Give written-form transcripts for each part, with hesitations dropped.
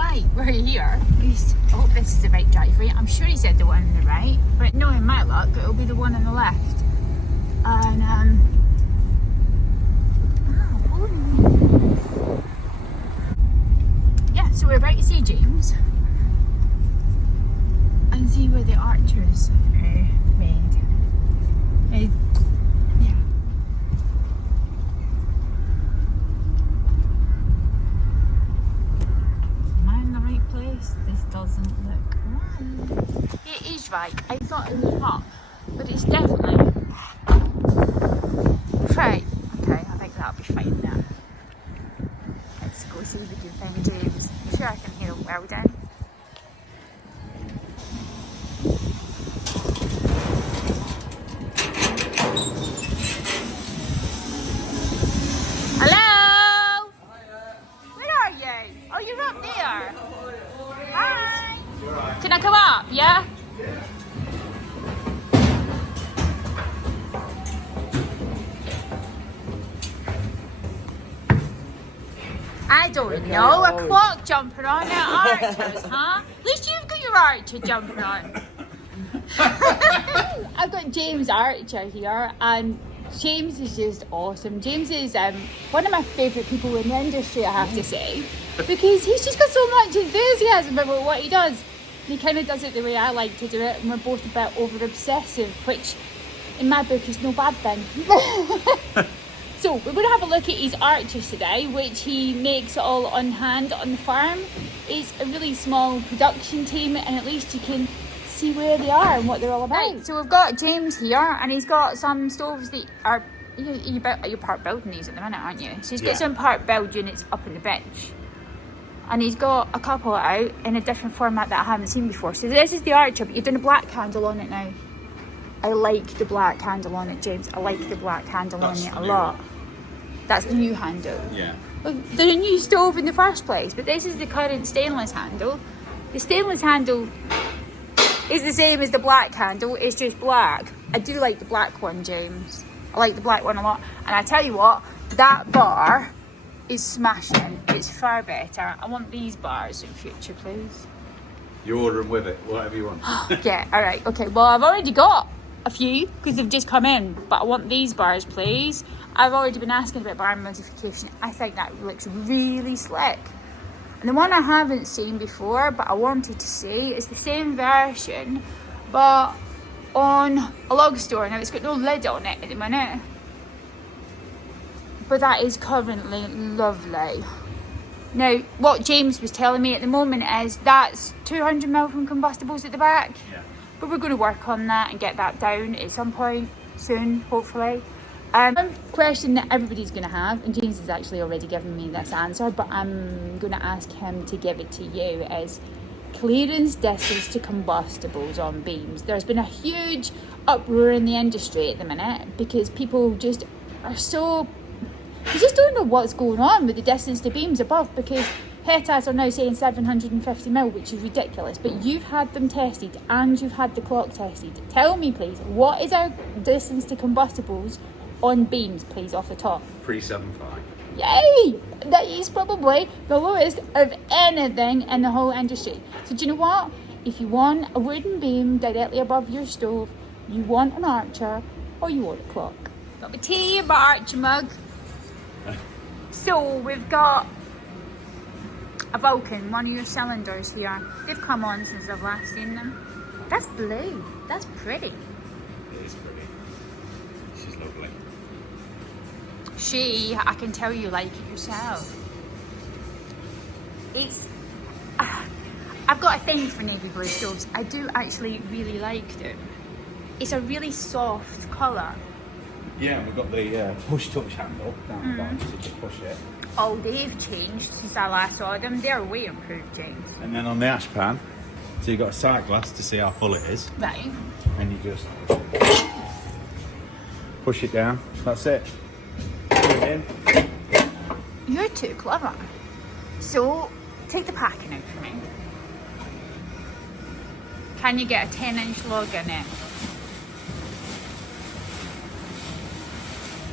Right, we're here. I hope this is the right driveway. I'm sure he said the one on the right, but knowing my luck, it'll be the one on the left. And yeah, so we're about to see James and see where the archers made. Yeah. Am I in the right place? This doesn't look right. It is right. I thought it was not, but it's definitely right. Okay, I think that'll be fine now. Let's go see if we can find James. I'm sure I can hear him well down. Hello? Where are you? Oh, you're up there. Hi. Can I come up? Yeah? I don't know, a clock jumper on at Archers, huh? At least you've got your Archer jumper on. I've got James Archer here, and James is just awesome. James is one of my favourite people in the industry, I have to say, because he's just got so much enthusiasm about what he does. And he kind of does it the way I like to do it, and we're both a bit over-obsessive, which in my book is no bad thing. So we're going to have a look at his archers today, which he makes all on hand on the farm. It's a really small production team, and at least you can see where they are and what they're all about. Right, so we've got James here, and he's got some stoves that are, you're part building these at the minute, aren't you? So he's got some part build units up in the bench. And he's got a couple out in a different format that I haven't seen before. So this is the archer, but you're doing a black handle on it now. I like the black handle on it, James. I like the black handle on it a lot. That's the new handle. Yeah. Well, the new stove in the first place, but this is the current stainless handle. The stainless handle is the same as the black handle, it's just black. I do like the black one, James. I like the black one a lot. And I tell you what, that bar is smashing. It's far better. I want these bars in future, please. You order them with it, whatever you want. Yeah, all right, okay. Well, I've already got a few because they've just come in, but I want these bars, please. I've already been asking about bar modification. I think that looks really slick. And the one I haven't seen before, but I wanted to see, is the same version, but on a log store. Now, it's got no lid on it at the minute, but that is currently lovely. Now, what James was telling me at the moment is that's 200ml from combustibles at the back. Yeah. But we're going to work on that and get that down at some point soon, hopefully. One question that everybody's going to have, and James has actually already given me this answer, but I'm going to ask him to give it to you, is clearance distance to combustibles on beams. There's been a huge uproar in the industry at the minute because people just are so... You just don't know what's going on with the distance to beams above, because Hetas are now saying 750ml, which is ridiculous, but you've had them tested and you've had the clock tested. Tell me, please, what is our distance to combustibles on beams, please, off the top? 375. Yay! That is probably the lowest of anything in the whole industry. So do you know what? If you want a wooden beam directly above your stove, you want an archer, or you want a clock. Got my tea, my archer mug. So we've got a Vulcan, one of your cylinders here. They've come on since I've last seen them. That's blue. That's pretty. It is pretty. She's lovely. I can tell you like it yourself. It's... I've got a thing for navy blue stoves. I do actually really like them. It's a really soft colour. Yeah, we've got the push-touch handle down the bottom, so you just push it. Oh, they've changed since I last saw them. They're way improved, James. And then on the ash pan, so you've got a sight glass to see how full it is. Right. And you just push it down. That's it. Put it in. You're too clever. So, take the packing out for me. Can you get a 10-inch log in it?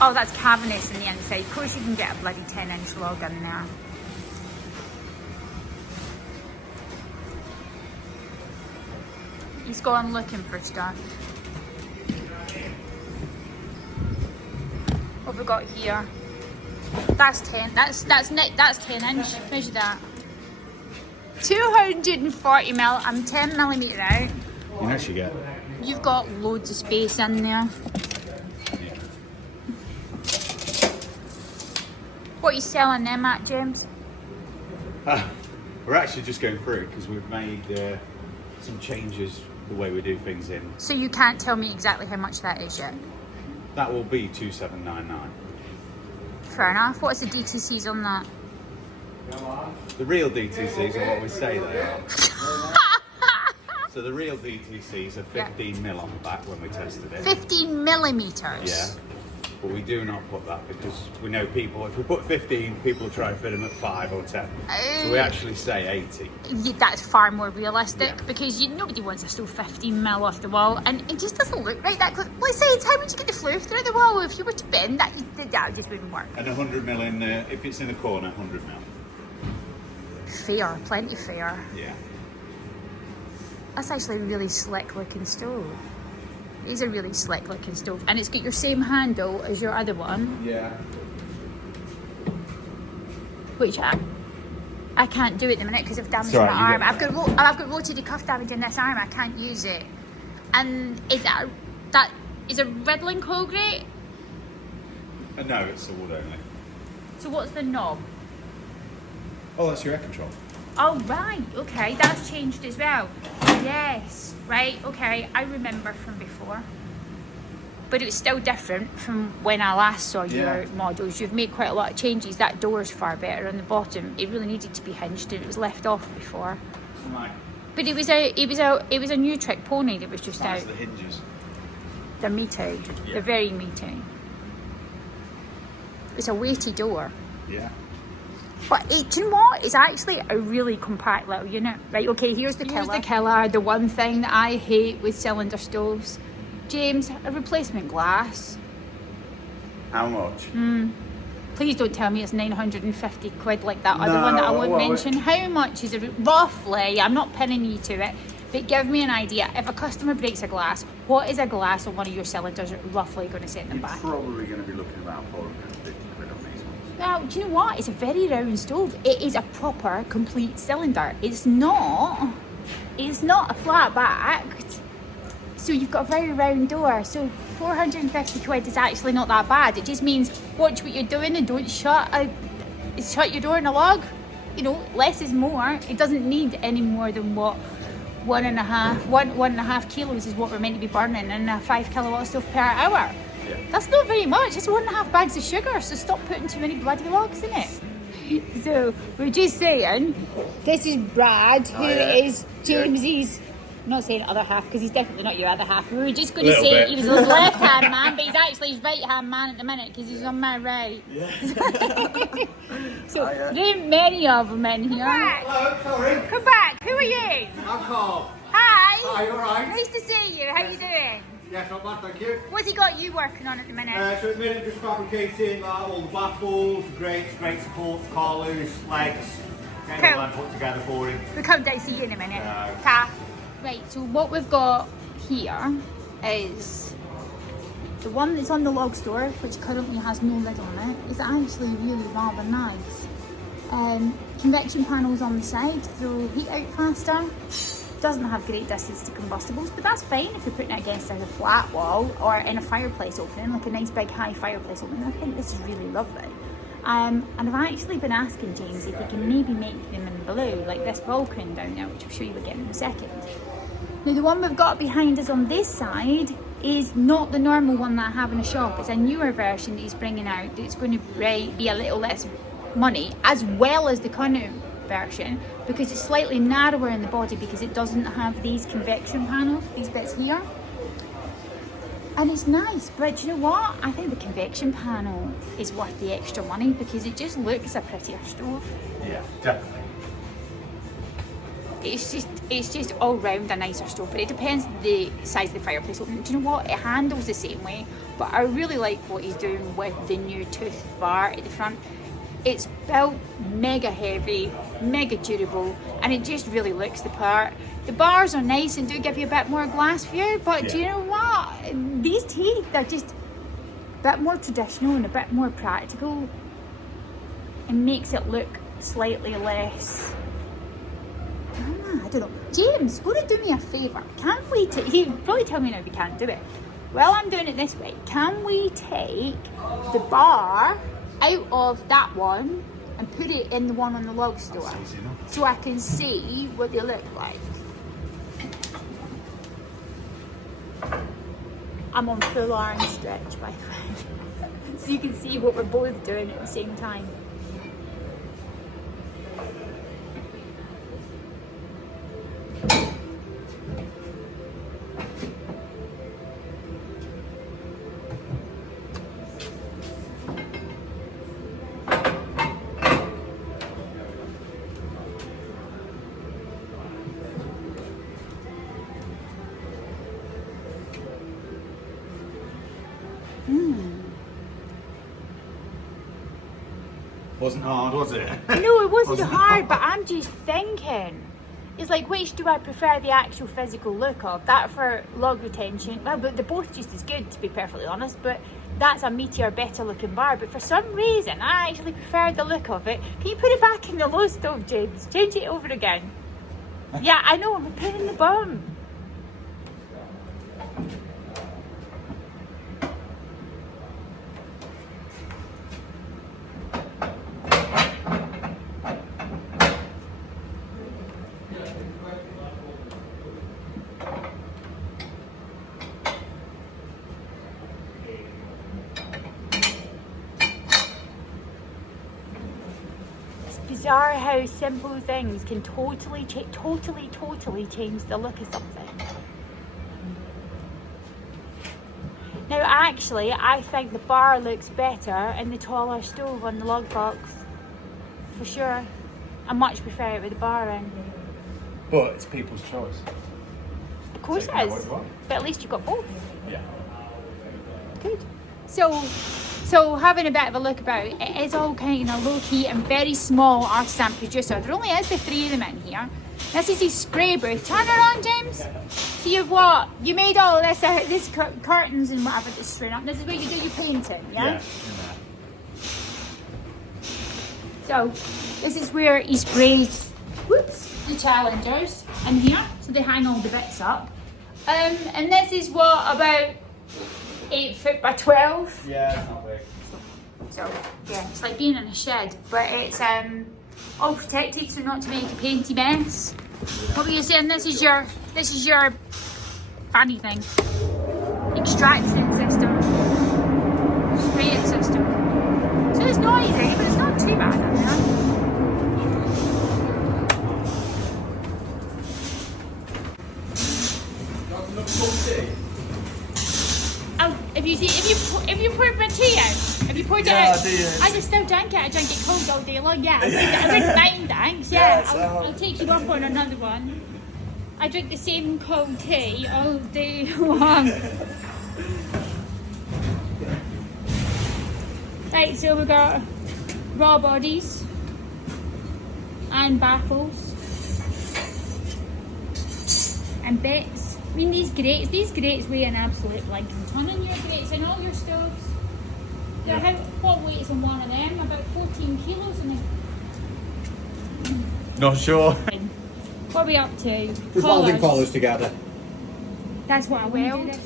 Oh, that's cavernous in the inside. Of course you can get a bloody 10-inch log in there. He's gone looking for stuff. What have we got here? That's 10. That's 10 inch. Measure that. 240 mil. I'm 10 millimetre out. You know you get. You've got loads of space in there. Yeah. What are you selling them at, James? We're actually just going through it because we've made some changes the way we do things in. So you can't tell me exactly how much that is yet? That will be 2799. Fair enough. What's the DTCs on that? The real DTCs are what we say they are. So the real DTCs are 15 mil on the back when we tested it. 15 millimetres? Yeah. But we do not put that because we know people, if we put 15, people will try and fit them at 5 or 10. So we actually say 80. Yeah, that's far more realistic Yeah. because nobody wants to steal 15 mil off the wall, and it just doesn't look right. That let's say it's how would you get the flue through the wall if you were to bend that? That just wouldn't work. And 100 mil in the, if it's in the corner, 100 mil. Fair, plenty fair. Yeah. That's actually a really slick looking stove. It is a really slick looking stove, and it's got your same handle as your other one. Yeah. Which I can't do at the minute because I've damaged Sorry, my you arm. get- I've got rotated cuff damage in this arm. I can't use it. And is that is a Riddling coal grate? No, it's a wood only. So what's the knob? Oh, that's your air control. Oh right, okay, that's changed as well. Yes, right, okay, I remember from before. But it was still different from when I last saw your models. You've made quite a lot of changes. That door's far better on the bottom. It really needed to be hinged and it was left off before. Right. But it was a new trick pony that was just out. That's the hinges. They're meaty. Yeah. They're very meaty. It's a weighty door. Yeah. But do you know what? It's actually a really compact little unit. Right, okay, here's the killer. Here's the killer, the one thing that I hate with cylinder stoves. James, a replacement glass. How much? Please don't tell me it's 950 quid like that other one that I won't mention. How much is it? Roughly, I'm not pinning you to it, but give me an idea. If a customer breaks a glass, what is a glass on one of your cylinders roughly going to set them You're back? probably going to be looking about 450 quid on these ones. Now, do you know what? It's a very round stove. It is a proper, complete cylinder. It's not a flat backed. So you've got a very round door. So 450 quid is actually not that bad. It just means watch what you're doing and don't shut your door in a log. You know, less is more. It doesn't need any more than what one and a half kilos is what we're meant to be burning in a 5 kilowatt stove per hour. Yeah. That's not very much. It's 1.5 bags of sugar, so stop putting too many bloody logs in it. So we're just saying, this is Brad, who is James's, I'm not saying other half, because he's definitely not your other half. We were just going to say bit. he was his left-hand man, but he's actually his right-hand man at the minute, because he's on my right. Yeah. So there ain't many of them in here. Hello, sorry. Come back. Who are you? I'm Carl. Hi. Hi, all right? Nice to see you. How you doing? Yes, not bad, thank you. What's he got you working on at the minute? So at the minute, just fabricating all the baffles, grates, grate supports, collars, legs, getting all that put together for him. We'll come down to see you in a minute. Ta. Right, so what we've got here is the one that's on the log store, which currently has no lid on it, is actually really rather nice. Convection panels on the side, throw heat out faster. Doesn't have great distance to combustibles, but that's fine if you're putting it against a flat wall or in a fireplace opening, like a nice big high fireplace opening. I think this is really lovely. And I've actually been asking James if he can maybe make them in blue, like this Vulcan down there, which I'll show you again in a second. Now the one we've got behind us on this side is not the normal one that I have in the shop. It's a newer version that he's bringing out. It's going to be a little less money, as well as the current version, because it's slightly narrower in the body because it doesn't have these convection panels, these bits here. And it's nice, but you know what? I think the convection panel is worth the extra money because it just looks a prettier stove. Yeah, definitely. It's just all round a nicer stove, but it depends the size of the fireplace opening. Do you know what? It handles the same way, but I really like what he's doing with the new tooth bar at the front. It's built mega heavy, mega durable, and it just really looks the part. The bars are nice and do give you a bit more glass view, but do you know what? These teeth are just a bit more traditional and a bit more practical, and makes it look slightly less, I don't know. James, go to do me a favour. Can we take, he'll probably tell me now we can't do it. Well, I'm doing it this way. Can we take the bar out of that one and put it in the one on the log store, so I can see what they look like? I'm on full arm stretch, by the way, so you can see what we're both doing at the same time. Wasn't hard, was it? No, it wasn't hard, but I'm just thinking. It's like, which do I prefer the actual physical look of? That for log retention? Well, but they're both just as good, to be perfectly honest, but that's a meatier, better looking bar. But for some reason, I actually prefer the look of it. Can you put it back in the low stove, James? Change it over again. Yeah, I know, I'm a pain in the bum. Bizarre how simple things can totally change the look of something. Now actually, I think the bar looks better in the taller stove on the log box, for sure. I much prefer it with the bar in. But it's people's choice. Of course So it you know is, what you want. but at least you've got both. Yeah. Good. So having a bit of a look about, it is all kind of low key and very small artisan producer. There only is the 3 of them in here. This is his spray booth. Turn it on, James. So you've what? You made all of this curtains and whatever that's straight up. This is where you do your painting, yeah? So this is where he sprays the challengers in here, so they hang all the bits up. And this is what, about 8 foot by 12. Yeah, it's not big. So yeah, it's like being in a shed, but it's all protected so not to make a painty mess. What were you saying? This is your fanny thing. Extraction system. Spraying system. So it's noisy, but it's not too bad, you know? Oh, if you poured my tea out, have you poured it out? I just still drank it. I drank it cold all day long. Yeah, I wouldn't mind, thanks. Yeah, I'll take you up on another one. I drink the same cold tea all day long. Right, so we've got raw bodies and baffles and bits. I mean, these grates weigh an absolute Lincoln ton in your grates and all your stoves. Yeah. What weight is in one of them? About 14 kilos in it. Not sure. What are we up to? Just welding collars together. That's what I weld.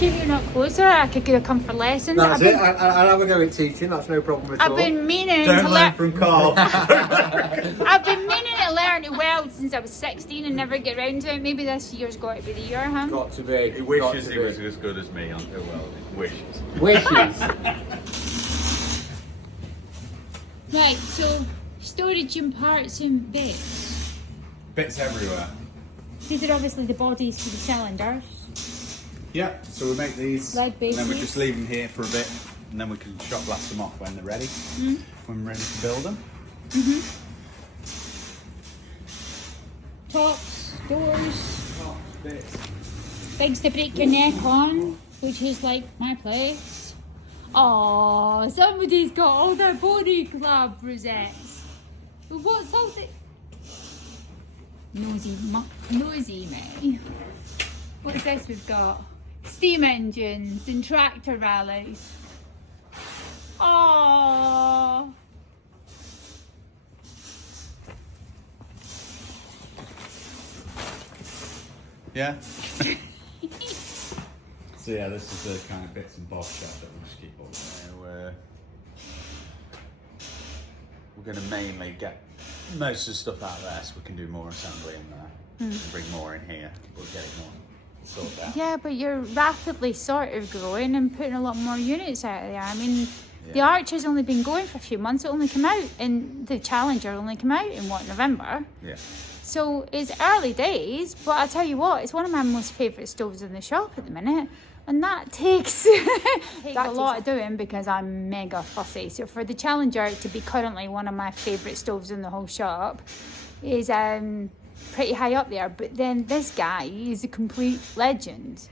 If you're not closer, I could have come for lessons. That's it. I'll have a go at teaching. That's no problem at all. I've been meaning Don't to learn learn from Carl. I've been meaning to learn to weld since I was 16 and never get around to it. Maybe this year's got to be the year, huh? Got to be. He wishes he was as good as me on the welding. Wishes. Wishes. Right, so storage and parts and bits. Bits everywhere. These are obviously the bodies for the cylinders. Yeah, so we make these Lead and then we bases. just leave them here for a bit and then we can shot blast them off when they're ready, when we're ready to build them. Tops, doors, Bits. things to break your neck on, which is like my place. Oh, somebody's got all their body club rosettes. Well, what's all the... Nosy me. What's this we've got? Steam engines and tractor rallies. Oh. Yeah. So yeah, this is the kind of bits and bobs shop that we'll just keep all there. We're going to mainly get most of the stuff out there so we can do more assembly in there and bring more in here. We'll get it more sorted out. Yeah, but you're rapidly sort of growing and putting a lot more units out there. I mean, the Archer's only been going for a few months. It only came out, and the Challenger only came out in November? Yeah. So it's early days, but I tell you what, it's one of my most favourite stoves in the shop at the minute. And that takes a lot of doing because I'm mega fussy. So for the Challenger to be currently one of my favourite stoves in the whole shop is pretty high up there. But then this guy is a complete legend.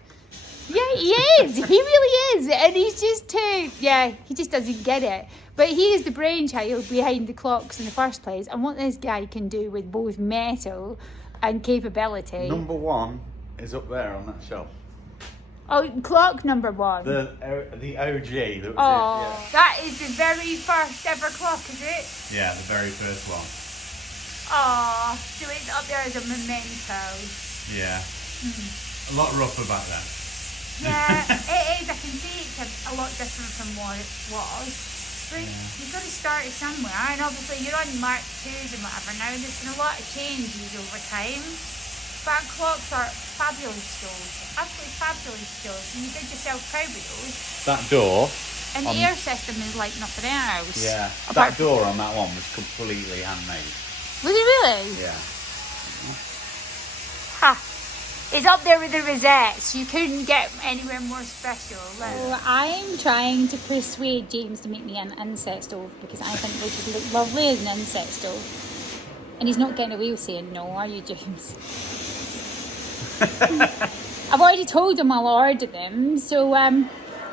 Yeah, he is. He really is. And he's just he just doesn't get it. But he is the brainchild behind the clocks in the first place. And what this guy can do with both metal and capability. Number one is up there on that shelf. Oh, clock number one. The OG. That was Oh, that is the very first ever clock, is it? Yeah, the very first one. Oh, so it's up there as a memento. Yeah. A lot rougher back then. Yeah, it is. I can see it's a lot different from what it was. But you've got to start it somewhere. And obviously you're on Mark 2s and whatever now. There's been a lot of changes over time. But clocks are fabulous stoves. Absolutely fabulous stoves. And you did yourself proud with those. That door. And the air system is like nothing else. Yeah. That door on that one was completely handmade. Was it really? Yeah. Ha! It's up there with the rosettes. You couldn't get anywhere more special. So I'm trying to persuade James to make me an inset stove because I think this would look lovely as an inset stove. And he's not getting away with saying no, are you, James? I've already told him I'll order them, so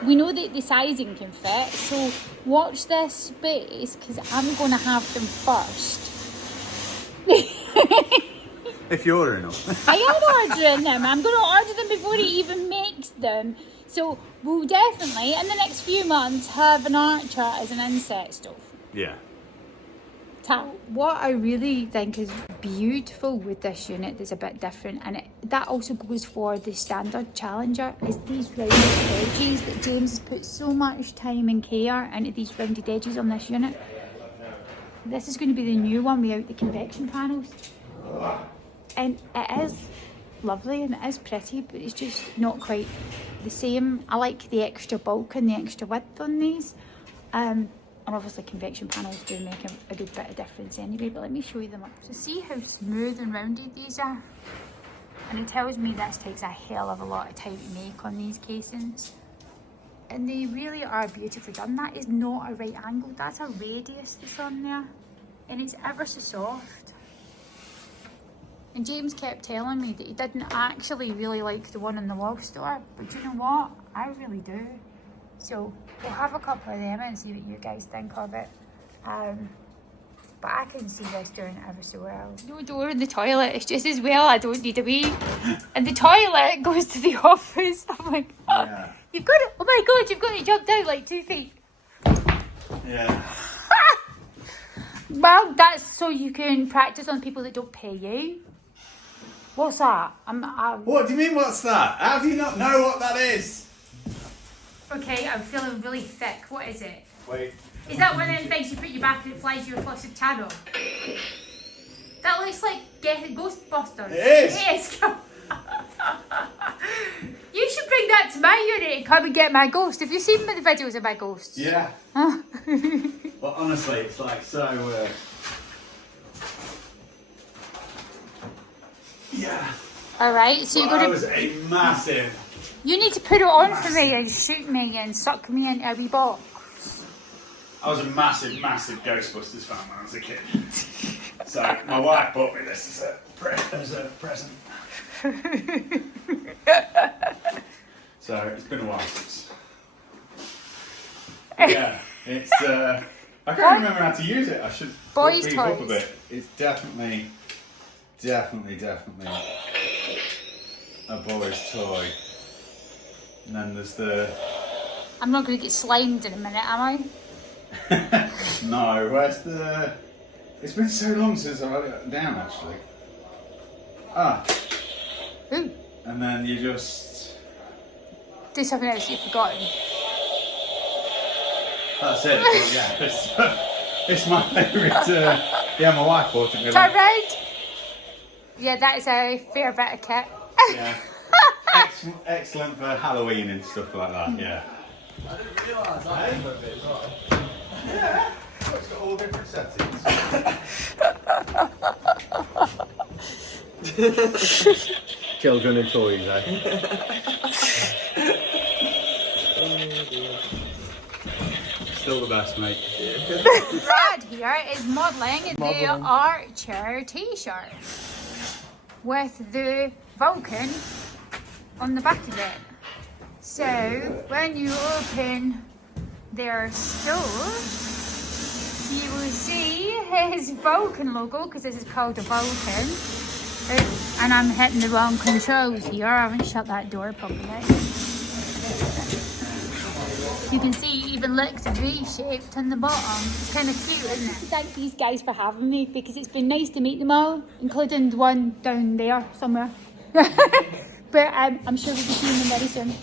we know that the sizing can fit. So watch this space because I'm going to have them first. If you're ordering them. I am ordering them. I'm going to order them before he even makes them. So we'll definitely, in the next few months, have an Archer as an inset stove. Yeah. What I really think is beautiful with this unit that's a bit different, and that also goes for the standard Challenger, is these rounded edges that James has put so much time and care into these rounded edges on this unit. This is going to be the new one without the convection panels. And it is lovely and it is pretty, but it's just not quite the same. I like the extra bulk and the extra width on these. And obviously convection panels do make a good bit of difference anyway, but let me show you them up. So see how smooth and rounded these are? And it tells me this takes a hell of a lot of time to make on these casings. And they really are beautifully done. That is not a right angle, that's a radius that's on there. And it's ever so soft. And James kept telling me that he didn't actually really like the one in the wall store, but you know what? I really do. So we'll have a couple of them and see what you guys think of it. But I can see this doing it ever so well. No door in the toilet, it's just as well I don't need a wee. And the toilet goes to the office. I'm like, oh, yeah. You've got to, oh my God, you've got to jump down like 2 feet. Yeah. Well, that's so you can practice on people that don't pay you. What's that? What do you mean, what's that? How do you not know what that is? Okay, I'm feeling really thick. What is it? Wait. Is that one of them things you put your back and it flies you across the channel? That looks like Ghostbusters. It is. It is. You should bring that to my unit and come and get my ghost. Have you seen the videos of my ghosts? Yeah. Well, honestly, it's like so... Yeah. Alright, so you're going to... That was a massive... You need to put it on for me and shoot me and suck me into a wee box. I was a massive, massive Ghostbusters fan when I was a kid. So my wife bought me this as a present. So it's been a while since... Yeah, it's I can't remember how to use it. I should Boys' beef up a toys. bit. It's definitely a boy's toy. And then there's the... I'm not going to get slimed in a minute, am I? No, where's the... It's been so long since I've had it down, actually. Ah. Ooh. And then you just... Do something else you've forgotten. That's it. But yeah, it's my favourite. Yeah, my wife bought it me. Turn round. Yeah, that is a fair bit of kit. Yeah. Excellent for Halloween and stuff like that. Yeah. I didn't realise that was a bit as well. Yeah. It's got all different settings. Children and toys, eh? Still the best, mate. Brad here is modelling the Archer t-shirt with the Vulcan on the back of it. So when you open their store, you will see his Vulcan logo, because this is called the Vulcan. And I'm hitting the wrong controls here. I haven't shut that door properly. You can see it even looks V-shaped on the bottom. It's kind of cute, isn't it? Thank these guys for having me, because it's been nice to meet them all, including the one down there somewhere. But I'm sure we'll be seeing them very soon.